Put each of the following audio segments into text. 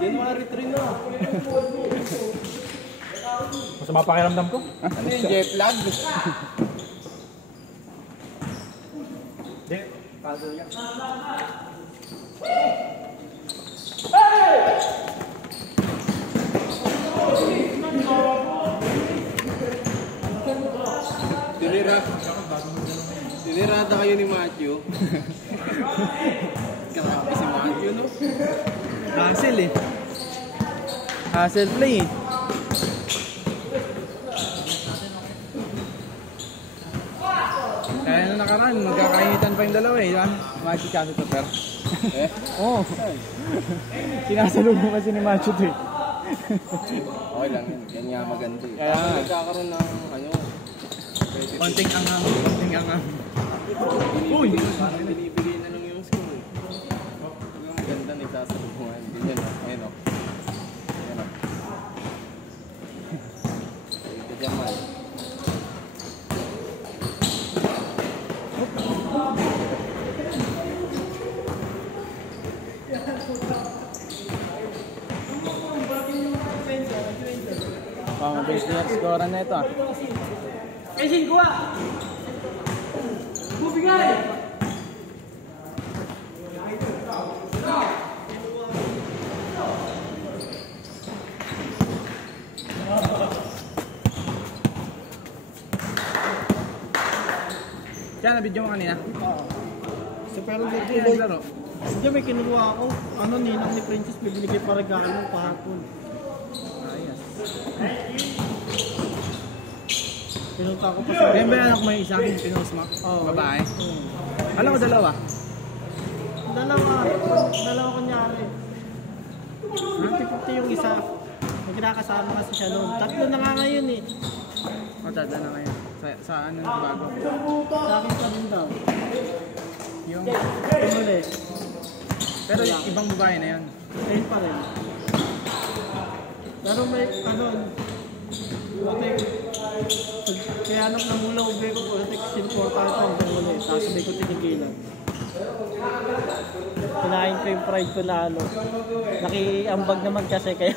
January 3 na. Masama pakiramdam ko. Ano yung jet lag? Hindi. Puzzle yan. Tinirada kayo ni Matthew. Grabe si Matthew, no? Hassle eh. Hassle play eh. Kaya nung nakaraan, magkakainitan pa yung dalawa eh. Matthew kasi to, pero. Oo. Sinasalubong kasi ni Matthew to eh. Okay lang yun. Yan nga maganda eh. Kaya nga. Nagkakaroon ng ano. Konting angang. Konting angang. Uy! Parang binibigay na lang yung score eh. Ang maganda na isasalubungan. Ganyan o. Ayun o. Ayun o. Ito dyan man. Mabilis na yung score na ito ah. Esin, kuha! Bubigay! Kaya na-video mo kanina? Oo. So, pero dito Kaya naglaro? Diyan may kinuha ako. Ano, ninang ni Princess, bibinigay pa regalo mo kahapon. Ayos. Pinunta ko pa sa... Kaya ba anak mo yung isang pinost mo? Oo. Babae? Alam ko dalawa? Dalawa kunyari. 50-50 yung isa. May kinakasama kasi siya noon. Tatlo na nga ngayon eh. Matanda na ngayon. Sa ano bago? Sa akin pa rin daw. Yung... Yung ulit. Pero ibang babae na yan. Ayun pa rin. Pero may ano... Kaya anak na mula ube ko po. Sinportahan ko hanggang ulit. Tapos hindi ko tinigilan. Kinain ko yung pride ko na ano. Nakiambag naman kasi kaya.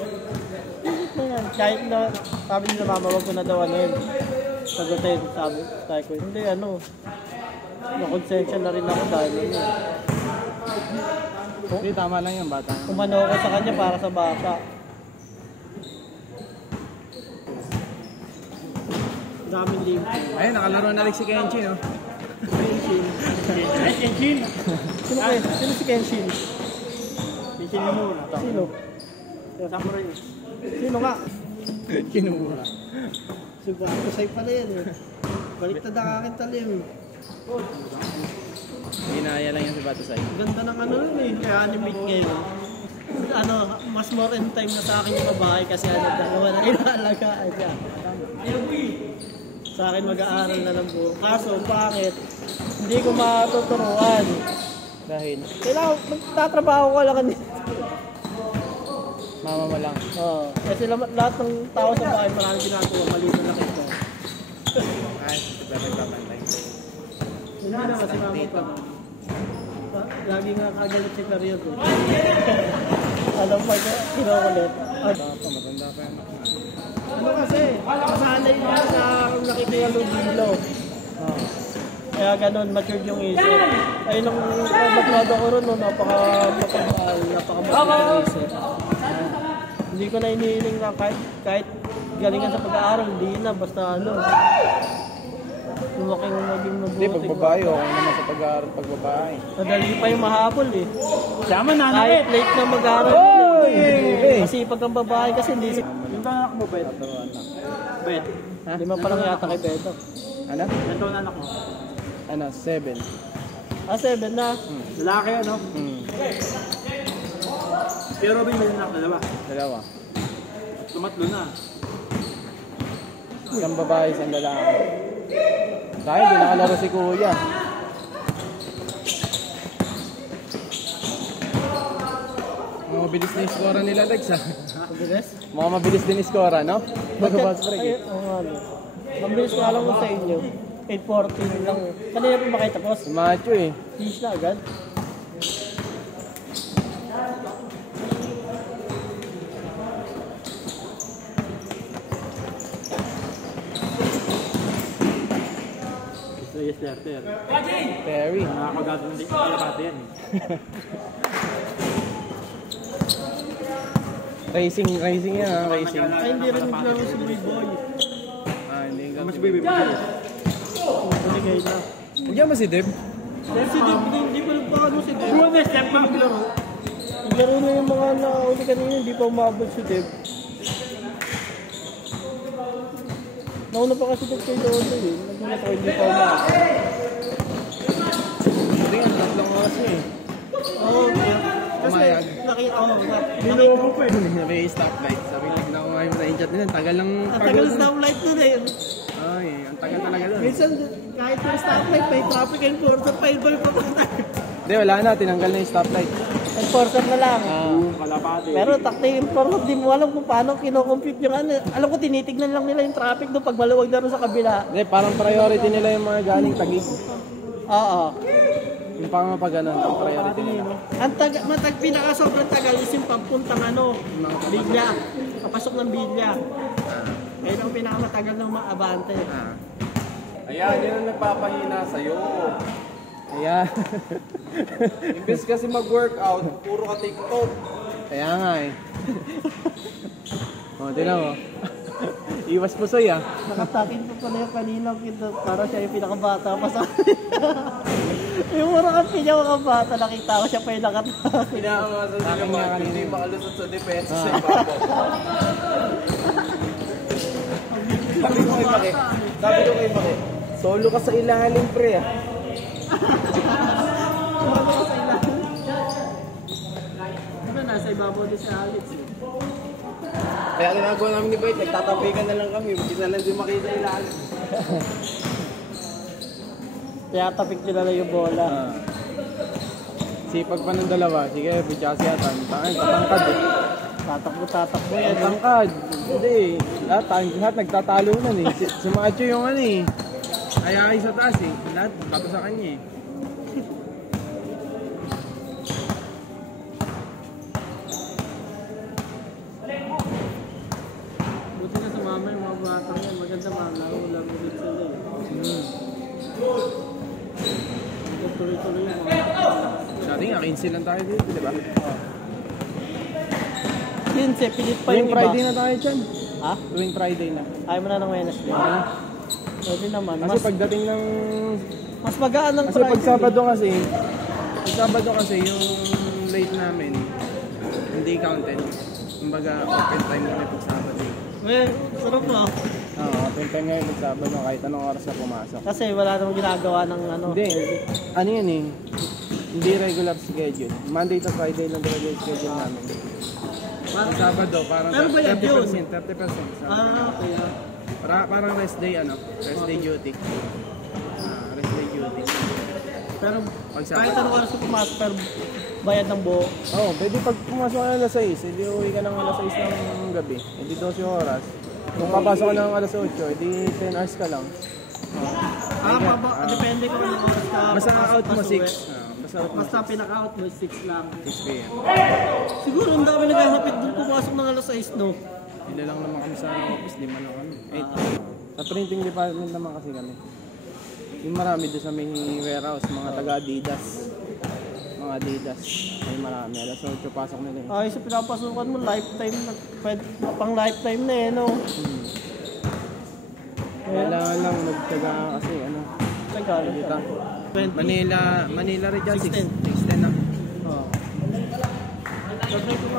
Kahit na sabi nila mama wag ko na daw ano yun. Sagutin sabi ko. Hindi ano. Nakonsensya na rin ako dahil ano. Hindi, tama lang yung bata. Umano ako sa kanya para sa bata. Daming link. Ayun, nakalaro na rin si Kenji, no? Kenshin. Ay, Kenshin! Sino si Kenshin? Kenshin Nomura. Sino? Samurai. Sino nga? Kinumura. Sugar kusay pala yan eh. Baliktad ang akin talim. Ginaya lang yung si Batasay. Ganda ng ano yun eh. Kaya animate ngayon. Ano, mas more in time na sa akin yung babae kasi ano, dalawa na inaalagaan niya. Sa akin mag-aaral na lang po. Kaso, bakit? Hindi ko matuturuan. Dahil? Kailangan, magtatrabaho ka lang kanina. Mama mo lang. Oo. Kasi lahat ng tao sa bahay maraming ginagawa, mali na nakit ko. Ay, super nagpapantay. Hindi na kasi mama pa. Lagi nga kagalit si Career ko. Alam pa niya, kinukulit. Matanda pa yan. Ano kasi, masanay niya na nakikihalubilo. Kaya ganun, matured yung isip. Ay, nung baklado ko ron, napaka-mapagmahal, napaka-mapagmahal yung isip. Hindi ko na inihiling na kahit galingan sa pag-aaral, hindi na, basta ano. Lumaking maging mabuti. Hindi, pagbabae, okay naman sa pag-aaral pagbabae. Madali pa yung mahabol eh. Sama na, Kahit late na mag-aaral. Kasi pag ang babae kasi hindi. Yung anak mo, Bet? Bet. Lima pa lang yata kay Beto. Ano? Ito ang anak mo. Ano, 7. 7 na. Lalaki ano? Pero Robin may anak Dalawa. Tumatlo na. Isang babae, isang lalaki. Dahil di nakalaro si Kuya. Mabilis na yung skora nila, Lex, ha? Mabilis? Mga mabilis din yung skora, no? Mag-bounce break, eh. Oo nga. Mabilis ko alam mo sa inyo. 8:14 lang. Kanina pa ba kayo tapos? Si Macho, eh. Finish na agad. Terry. Nakakagado ng kalapate yan. Racing yan ha, racing. Ay, hindi rin naglaro si Boy. Hindi ka. Mas baby mo. Naligay na. Nagyan ba si Deb? Si Deb, hindi pa nagpaano si Deb. Step pa naglaro. Naglaro na yung mga nauli kanina, hindi pa umabot si Deb. Nauna pa kasi Deb kay Lolo eh. Nagulat ako hindi pa umabot. Hindi nga, 3 oras eh. Oo, kasi Umayag. nakita ko. Nilobo pa eh. May stoplight. Sabi ko, tignan ko nga yung na-injat nila. Tagal lang. Ang tagal ng stoplight nun eh. Ay, ang tagal talaga doon. Minsan, kahit yung stoplight, may traffic enforcer pa iba pa pa. Hindi, wala na. Tinanggal na yung stoplight. Enforcer na lang. Kalapate. Pero takti enforcer, di mo alam kung paano kinocompute yung ano. Alam ko, tinitignan lang nila yung traffic doon pag maluwag na rin sa kabila. Hindi, parang priority nila yung mga galing Taguig. Oo. Yung pang mapag ganun, ang priority nila. Ang pinaka sobrang tagal is yung papuntang ano, Bilya. Papasok ng Bilya. Ayun ang pinakamatagal ng mga abante. Ayan, yun ang nagpapahina sa'yo. Kaya, Imbes kasi mag-workout, puro ka TikTok. kaya nga eh. O, tinan mo. Iwas pusoy ah. Nakatakin pa pala yung kanina para siya yung pinakabata pa sa yung mura kang pinakabata, nakita ko siya pa yung nakatakin. Pinakamasan nila Akin nga mga kanina. hindi makalusot sa depensa sa ibabaw. Sabi ko kay Maki, solo ka sa ilalim pre ah. Diba nasa ibabaw din si Alex eh. Kaya ginagawa namin ni Boy, nagtatapikan na lang kami, hindi na lang din makita ilalim. Kaya tapik nila na yung bola. Sipag pa ng dalawa. Sige, Buchasi ata. Tangay, katangkad eh. Tatakbo yan. Katangkad. Hindi. Lahat nagtatalunan eh. Si Macho yung ano eh. Ayakay sa taas eh. Lahat pato sa kanya eh. Buti na sumama yung mga batang yan. Maganda mga ulam ulit sila eh. Tuloy-tuloy yung mga Dati nga, 15 lang tayo dito, di ba? 15, pilit pa Tuwing yung Friday iba. na tayo dyan. Ha? Tuwing Friday na. Ayaw mo na ng Wednesday. Pwede naman. Kasi pagdating ng... Mas magaan ng Kasi pag Sabado kasi yung late namin, hindi counted. Kumbaga, open time kami pag Sabado. Eh, sarap na. Oo, open time ngayon pag Sabado kahit anong oras ka pumasok. Kasi wala namang ginagawa ng ano. Hindi, ano yan eh, hindi regular schedule. Monday to Friday lang regular schedule namin. Pag Sabado, parang Ano ba yan, 30%. 30%. Okay. Parang rest day, rest day duty. Rest day duty. Pero Pag kahit Sabado. anong oras ka pumasok, pero bayad ng buo. Oo, pwede pag pumasok ka ng alas 6, edi uwi ka ng alas 6 ng gabi. Edi 12 oras. Kung papasok ka ng alas 8, edi 10 hours ka lang. Depende kung anong oras ka. Basta papasok, out mo pasuwi. 6. Basta out mo Basta pinaka-out mo 6 lang. 6 p.m. Siguro ang dami naghahanapit doon pumasok ng alas 6, no? Hindi lang naman kami sa office, 5 lang kami. 8. Sa printing department naman kasi kami. Yung marami doon sa may warehouse, mga taga-Adidas. Mga Adidas. Ay marami. Alas 8 pasok nila eh. Ay, sa pinapasukan mo, lifetime na. Pang lifetime na eh, no? Kailangan lang magtaga kasi ano. Nagkala Kita. siya. Manila rin dyan, 610. 610 na. Oo.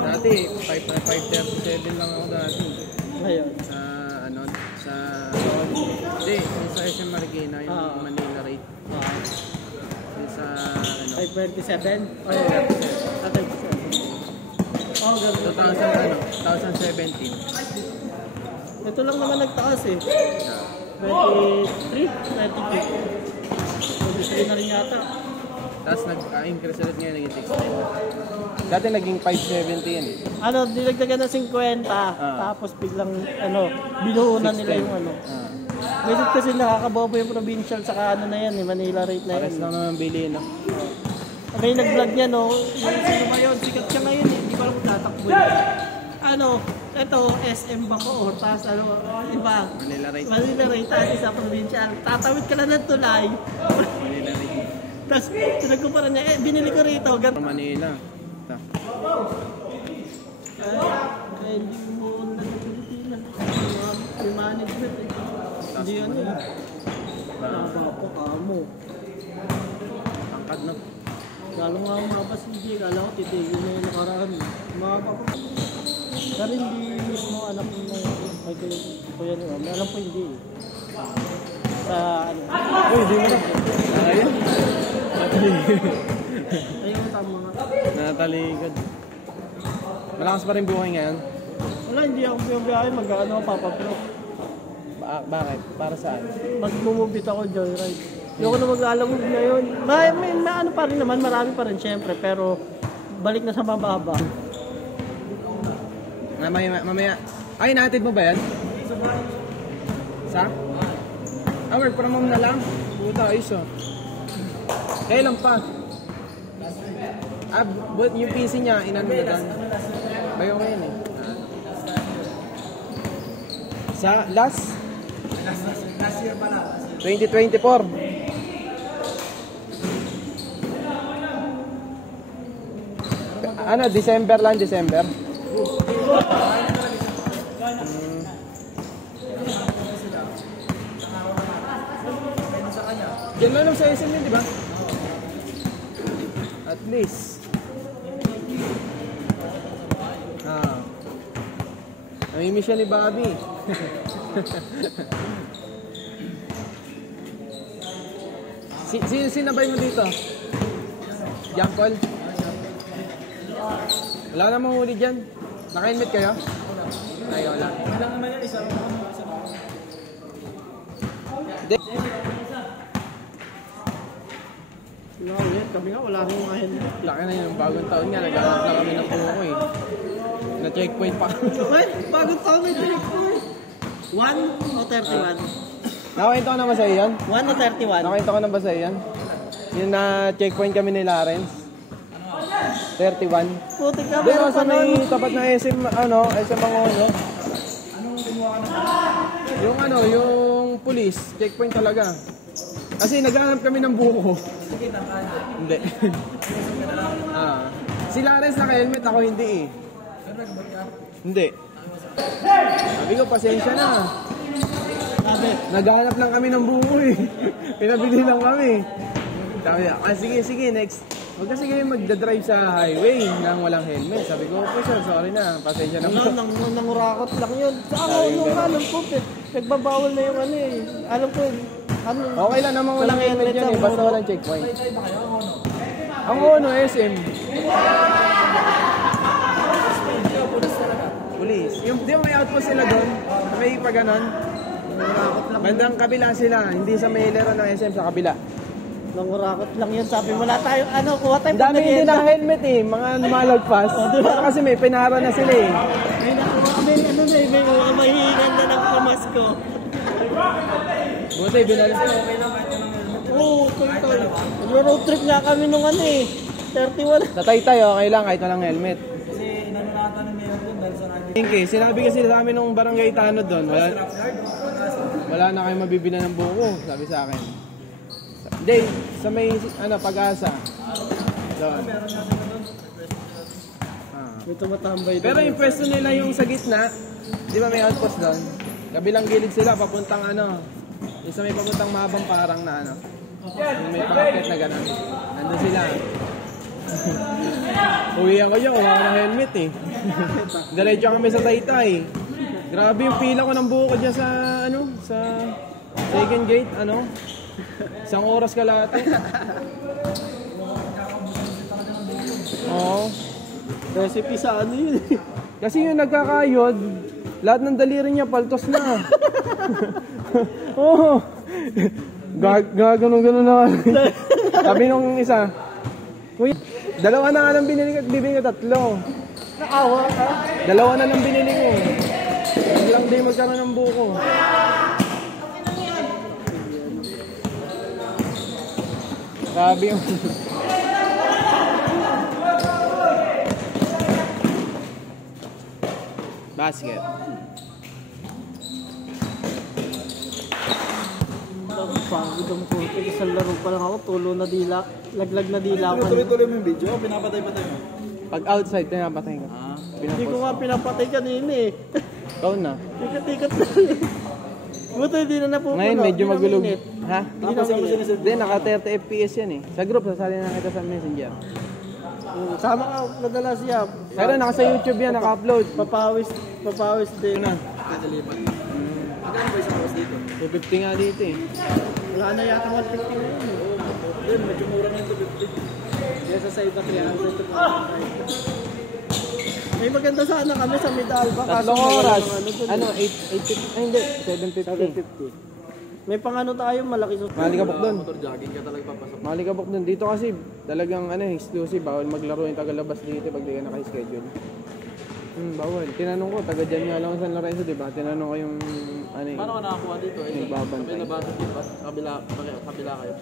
Dati, 5:37 lang ako dati. Ngayon. Sa ano, sa... Hindi, yung sa SM Marikina, yung Manila rate. Yung sa ano... 527? Ay, 37. Oh, ganun. 2017. Ito lang naman nagtaas eh. 23? 23 na rin yata. Tapos nag-increase ulit ngayon, naging 16. Dati naging 570 yan eh. Ano, dinagdagan ng 50, tapos biglang, binuhunan nila yung ano. Medyo kasi nakakabobo yung provincial, saka ano na yan, Manila rate na Pares yan. lang naman bili, no? May nag-vlog niya, no? Sino ba yun? Sikat siya ngayon, eh. Hindi ko alam kung tatakbo yun. ano, ito, SM Bacoor, tapos ano, iba. Manila Ray. Manila Ray, tapos isa provincial. Tatawid ka lang ng tulay. Manila Ray. Tapos, pinagkumpara niya, binili ko rito. From Manila. Ta. Kaya hindi mo na ng Pilipinas. Yung management eh. Hindi ano eh. Ako kamo. Angkad no. Lalo nga umabas hindi, kala ko titigil na yung nakaraan. Umaba ko. Pero hindi mismo anak mo may kuya ni Mami. Alam ko hindi eh. Sa ano. Uy, di mo na. Ayun. Ayun, tama nga. Nataligod. Malakas pa rin buhay ngayon. Wala, hindi ako biyahe. Mag-ano ako, papaplo. Bakit? Para saan? Mag-mumubit ako, joyride. Hindi ako na mag-alamog ngayon. May ano pa rin naman, marami pa rin syempre. Pero balik na sa mababa. Mamaya. Ay, natin mo ba yan? Sa? Work from home na lang? Puta, ayos oh. Kailan pa? But yung PC niya, inano na doon. Bayo ngayon eh. Sa last year pala. 2024. Ano, December lang, December? Diyan lang sa SM yun, di ba? At least. Namimiss siya ni Bobby. Sinabay mo dito? Jampol? Wala namang huli dyan. Naka-helmet kayo? Ay, wala. Wala naman yan, isa. Kami nga, wala akong mga helmet. Laki na yun, bagong taon nga, nag-anak na kami ng buko eh. Na-checkpoint pa kami. Wait, bagong taon na checkpoint. 1 o 31? Nakakwento ko na ba sa'yo yan? 1 o 31? Nakakwento ko na ba sa'yo yan? Yung na-checkpoint kami ni Lawrence. 31. Putik ka, Doon meron sa pa may nun. tapat na SM, SM Mangono. Anong gumawa ka na? Yung police, checkpoint talaga. Kasi naghahanap kami ng buko. Hindi. Si Lawrence naka-helmet, ako hindi eh. Hindi. Sabi ko, pasensya na. Naghahanap lang kami ng buko eh. Pinabili lang kami. Sabi niya, sige, next. Huwag kasi kayo magdadrive sa highway nang walang helmet. Sabi ko, okay sir, sorry na. Pasensya na po. Nangurakot lang yun. Sa ako, nung alam ko, nagbabawal na yung ano eh. Alam ko, ano. Okay lang namang walang helmet yan eh. Basta walang checkpoint. Ang ono, SM. Police. Yung, di ba may outpost sila doon? May pa ganon? Bandang kabila sila. Hindi sa may lero ng SM, sa kabila. Nangurakot lang yun. Sabi, wala tayo, ano, kuha tayo. Ang dami hindi naka-helmet eh. Mga malagpas. Kasi may pinara na sila eh. May nakuha kami, ano na eh, may mga mahihinan na ng pamasko. Buti, binalik. Oo, tol. Road trip nga kami nung ano eh. 31. Sa Taytay, okay lang kahit walang helmet. Kasi inano nata ng mayor doon dahil sa radio. Sinabi kasi sa amin nung barangay Tanod doon, wala na kayo mabibili ng buko, sabi sa akin. Hindi, sa may Pag-asa. Doon. May tumatambay doon. Pero yung pwesto nila yung sa gitna, di ba may outpost doon? Kabilang gilid sila, papuntang yung sa may papuntang Mabang parang na yung may packet na gano'n. Nandun sila. Uwi ako dyan, wala ko ng helmet eh. Diretso kami sa Taytay. Grabe yung pila ko ng buko dyan sa sa second gate, isang oras kalahati. Oo. Recipe sa ano yun eh. Kasi yung nagkakayod, lahat ng daliri niya paltos na. Oo. Gaganon na. Sabi nung isa, Kuya, dalawa na nga lang binili ko, bibili ko 3. Nakawa ka? 2 na lang binili ko. Ilang day magkaroon ng buko. Sabi yung... Basket. Pagod ang puti. Isang laro pa lang ako. Tulo na dila. Laglag na dila ako. Tuloy-tuloy mo yung video, pinapatay-patay mo. Pag outside, pinapatay ka. Hindi ko nga pinapatay kanina eh. Ikaw na. Tikat-tikat na. Buto hindi na napupuno. Ngayon, medyo Hindi na magulog. mainit. Ha? Hindi na mainit. Hindi, naka 30 FPS yan eh. Sa group, sasali na kita sa messenger. Sama ka nadala siya. Pero naka sa YouTube yan, naka-upload. Papawis din. Kadalipan. Magkano ba isang oras dito? 250 nga dito eh. Wala na yata 150 na yun. Then, medyo mura na yung 250. Kaya sa side na 300 to 400. May maganda sana kami sa Mid-Alba. Tatlong wala oras. nang dun Ano, eh. 850? Ay, hindi. 750. 750. May pang ano tayo, malaki sa... Malikabok doon. Motor jogging ka talaga papasok. Malikabok doon. Dito kasi talagang exclusive. Bawal maglaro yung tagalabas dito pag di ka naka-schedule. Bawal. Tinanong ko, taga dyan nga lang sa San Lorenzo, diba? Tinanong ko yung Paano ka nakakuha dito? Nagbabantay. Kami nabasok dito. Kabila kayo.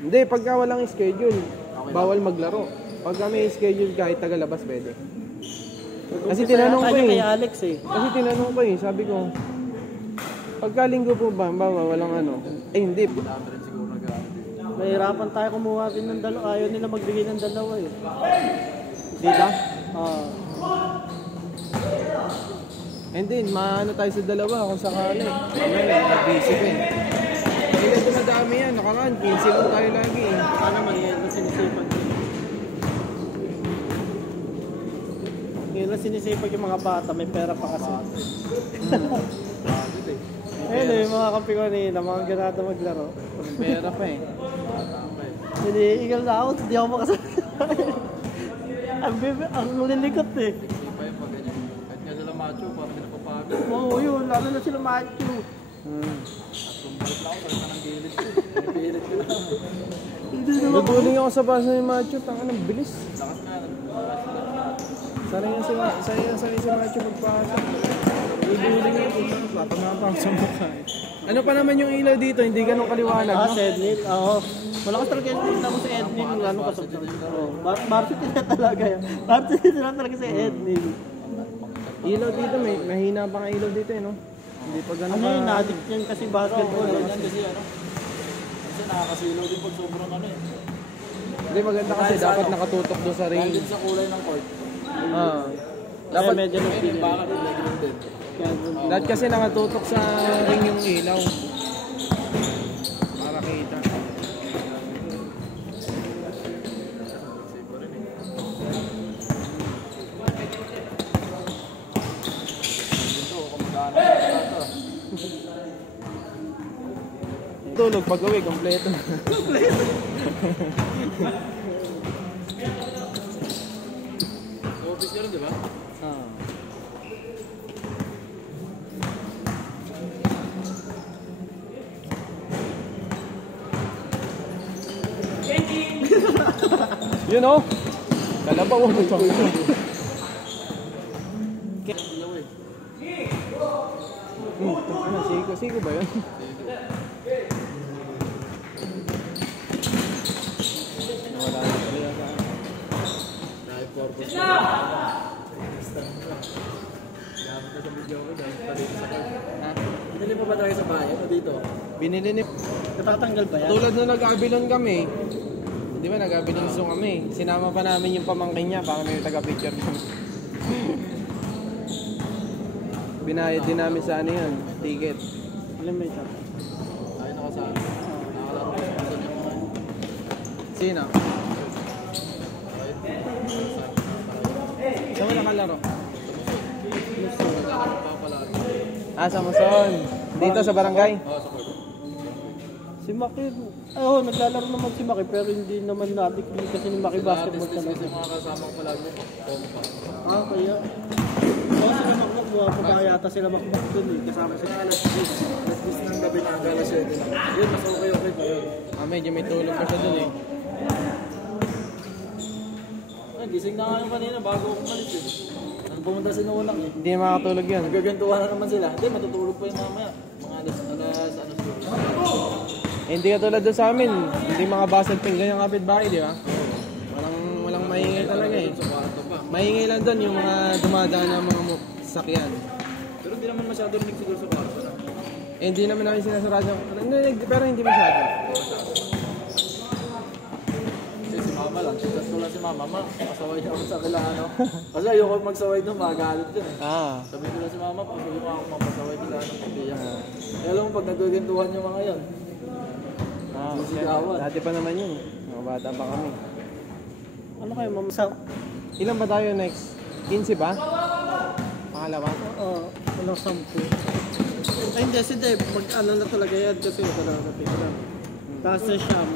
Hindi, pagka walang schedule, bawal maglaro. Pagka may schedule kahit tagalabas, pwede. Kasi tinanong ko Kay eh. Alex eh. Kasi tinanong ko eh, sabi ko, pagka linggo po ba, walang hindi. Dami rin siguro nag-aaral dito. Mahirapan tayo kumuha din ng dalawa. Ayaw nila magbigay ng dalawa eh. Dito? Ah. Hindi, maano tayo sa dalawa kung sakali. Busy ko eh. Hindi ko madami yan, nakaraan, 15 lang tayo lagi eh. Baka naman ngayon na sinisipan. Ngayon na sinisipag yung mga bata, may pera pa kasi. Ayun eh, yung mga kampi ko kanina, mga ganado maglaro. Pera pa eh. Hinihingal na ako, hindi ako makasama. Ang lilikot eh. Hindi pa yung pag ganyan. Kahit nga sila macho, parang pinapapagod. Oo yun, lalo na sila macho. Tumbalik lang ako, parang ng gilid ko. Gilid ko lang. Naguling ako sa basa ni Macho, tangan ng bilis. Lakas nga. Sanay si Macho magpasa. Naguling ako, patamapa ako sa mukha eh. Ano pa naman yung ilaw dito, hindi ganun kaliwanag, no? Si Ednil, oo. Malakas talaga yung tingnan mo si Ednil, yung ano kasap. Varsity na talaga yan. Varsity na talaga si Ednil. Ilaw dito, may mahina pa nga ilaw dito eh, no? Hindi pa ganun Ano yun, addict yan kasi basketball. Ganyan kasi ano. Kasi nakakasilaw din pag sobrang ano eh. Hindi, maganda kasi dapat nakatutok doon sa Dahil ring. din sa kulay ng court. Dapat medyo Ayun, nagpili. bakit yung legroom din. Dapat kasi nakatutok sa ring yung ilaw. Para kita. Dito, kung magkano ito. Tulog, pag-uwi, kompleto. Sa office ka rin, di ba? You know? Kalabaw mo ito. Ano, siko ba yun? Wala na pala sa Dahil purpose. Gamit na sa video ko dahil pa dito sa court. Pinili pa ba tayo sa bahay o dito? binili ni... Natatanggal ba yan? Tulad nung nag-abilon kami, di ba nag-abilon so kami, sinama pa namin yung pamangkin niya para may taga-picture kami. Binayad din namin sa ano yun, ticket. Alam mo ito? Tayo nakasama. Nakalaro ko sa mga yung mga. Sino? Saan mo nakalaro? Naglalaro pa pala. Sa Mason. Dito sa barangay? Oo, sa court. Si Maki, naglalaro naman si Maki pero hindi naman natin kasi ni Maki basketball Kasi talaga. mga kasama ko palagi ko. Kaya. Kaya sila Makmak, bumababa yata sila Makmak dun eh. Kasama sila. Alas 10 ng gabi na hanggang alas 7 lang. Yun, mas okay pa yun. Medyo may tulog pa siya dun eh. Ay, gising na nga yung kanina bago ako umalis eh. Nang pumunta si Nunang eh. Hindi makatulog yun. Nagagantuhan na naman sila. Hindi, matutulog pa yung mamaya. Mga alas siguro. Hindi ka tulad doon sa amin. Hindi mga basag pinggan yung kapitbahay, di ba? Walang maingay talaga eh. Sa kwarto pa. Maingay lang doon yung mga dumadaan ng mga sakyan. Pero hindi naman masyado rinig siguro sa kwarto na. Eh, hindi naman namin sinasarado. Pero hindi masyado. Kasi si mama lang. Tapos ko lang si mama, pasaway niya ako sa kila ano. Kasi ayoko magsaway doon, magalit yun eh. Sabi ko lang si mama, pasuloy mo ako mapasaway nila ng pagbiyak. Kaya alam mo, pag nagkagintuhan yung mga yan. Sisigawan. Dati pa naman yun. Mga bata pa kami. Ano kayo, ma'am? Ilan ba tayo next? 15 ba? Pangalawa? Oo, walang 10. Ay, hindi, si Dave, mag-ano na talaga yan kasi talaga na. Tapos na Siyam.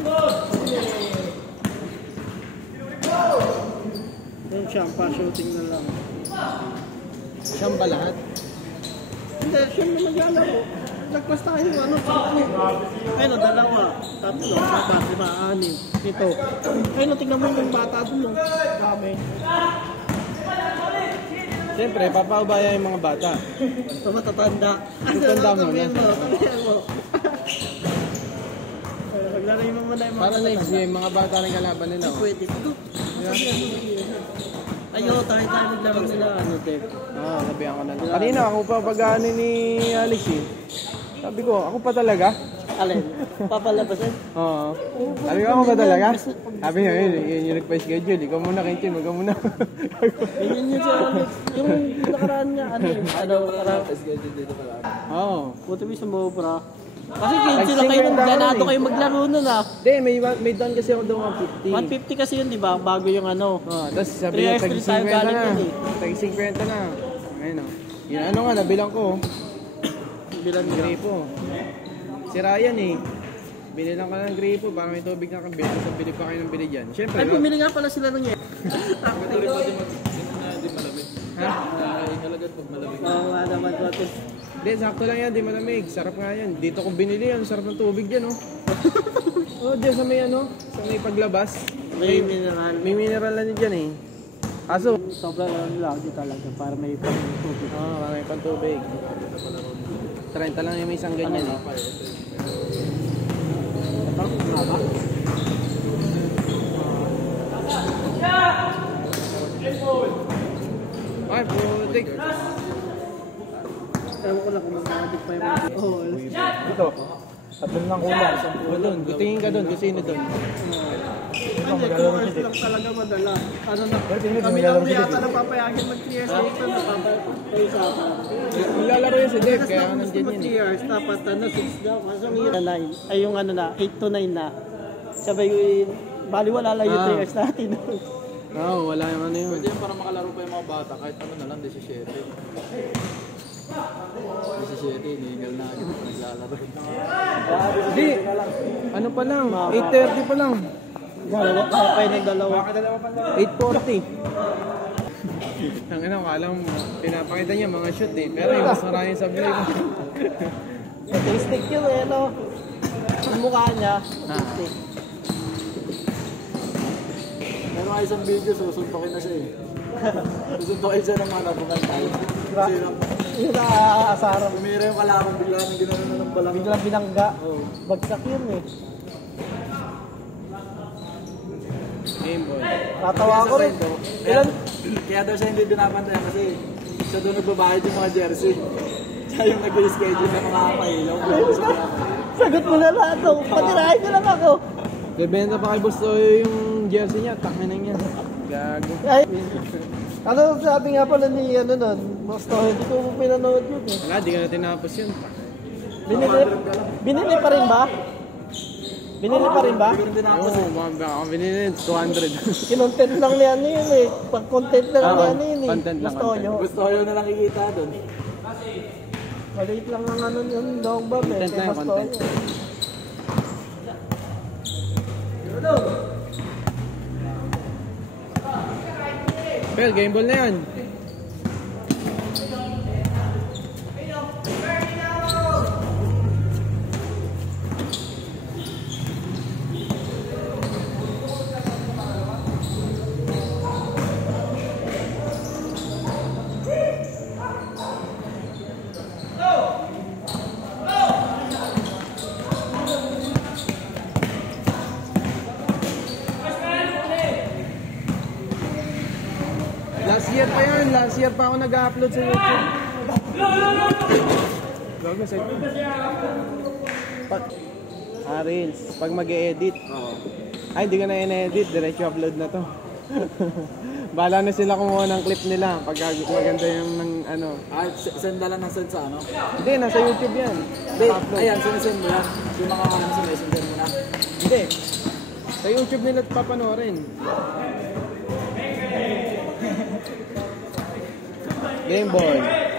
Yung Siyam, pa-shooting na lang. Siyam ba lahat? Hindi, Siyam na maglalaro. Nagpas tayo, ano, 10. Ayun, 2, 3, 4, 5, 6, 7. Ayun, tingnan mo yung bata doon, no? Dami. Siyempre, papaubaya yung mga bata. Ito matatanda. Matanda mo na. Sabihan mo. Maglaray mo muna yung mga Para next game, mga bata na yung kalaban nila. Oh. pwede. Ito. Ayun, tayo maglaro sila, ano, Dave. Sabihan ko na lang. Kanina ako pa pag-ano ni Alex eh. Sabi ko, ako pa talaga? Alin? Papalabasin? Oo. Sabi ko, ako ba talaga? Sabi niya, yun yung nagpa-schedule. Ikaw muna, Kentin, wag ka muna. Yun yun siya, yung nakaraan niya, ano yun? Ano, nakaraan? Oo. Buti mo isang bobra. Kasi 15 lang kayo, ganado kayo maglaro nun ah. Hindi, may down kasi ako doon 150. 150 kasi yun, di ba? Bago yung ano. Tapos sabi niya, 3 tayo tag-50 galing na. yun eh. Tag-50 na. Ayun o. Yun, ano nga, nabilang ko. Bilang nila. Gripo. Si Ryan eh. Binilang ka ng gripo para may tubig na kambili. Tapos bili pa kayo ng bili dyan. Siyempre, Ay, pumili nga pala sila ng yun. Pwede rin pati di malamig. ha? Ay, halagat pag malamig. Oo nga naman, Batis. Hindi, sakto lang yan. Di malamig. Sarap nga yan. Dito ko binili yan. Sarap ng tubig dyan oh. Oh, dyan sa may ano. Sa may paglabas. May mineral. May mineral na dyan eh. Aso. Sobrang lagi talaga para may pang-tubig. May pantubig. 30 lang yung may isang ganyan eh. Ay, putik. Ewan ko lang kung mag-addict pa yung mga oo. Ito. Tatlong lang kulang. Doon, tingin ka doon. Kung sino doon. Hindi, 2 hours lang talaga madala. Ano na, kami lang yata napapayagin mag-3 hours dito, napapayusapan. Nilalaro yun si Dave, Kasi kaya kung gusto nandyan mag yun 3 eh. hours, dapat ano, 6 daw. Kaso yung 9, ay yung ano na, 8 to 9 na. Sabay, bali wala lang yung 3 hours natin. Oo, wala yung ano yun. Pwede yun para makalaro pa yung mga bata, kahit ano na lang, 17. 17, inigal na yun, naglalaro. Hindi. Ano pa lang, 8:30 pa lang. Dalawa, kapay ng dalawa. 8:40. Ang ina, kalang pinapakita niya mga shoot eh. Pero yung mas maraming sablay mo. Statistic yun eh, no? Ang mukha niya, statistic. Meron nga isang video, susuntokin na siya eh. Susuntokin siya ng mga bumantay. Kasi Yung naaasaran. umira yung kalaban, bigla nang ginawa na ng balang. Biglang binangga. Bagsak yun eh. Game boy. Tatawa ko rin. Ilan? Kaya daw siya hindi binabantayan kasi siya doon nagbabayad yung mga jersey. Siya yung nag-schedule ng mga kapailaw. Sagot mo na lahat. Oh. Patirahin ko lang ako. Bebenta pa kay Boss Toyo yung jersey niya. Takin na niya. Gago. Ay, ano sabi nga pala ni ano nun? Basta hindi ko pinanood yun eh. Wala, di ka na tinapos yun. Binili pa rin ba? Binili pa rin ba? Oo, mga binili 200. Kinontent lang niya ano yun eh. Pag-content lang niya ano yun eh. Content lang, Gusto nyo. Gusto ko yun na nakikita doon. Maliit lang ang ano yun, dog bag eh. Content Kaya lang, gusto content. nyo. Well, game ball na yan. year pa ako nag-upload sa YouTube. Gago sa Reels. Pag mag-e-edit. Oo. Ay, hindi ko na in-edit. Diretso upload na to. Bahala na sila kumuha ng clip nila. Pag maganda yung ng ano. Send na lang ng send sa ano? Hindi, nasa YouTube yan. Hindi, ayan, sinesend mo yan. Yung mga ano sa messenger mo na. Hindi. Sa YouTube nila papanoorin. Game boy.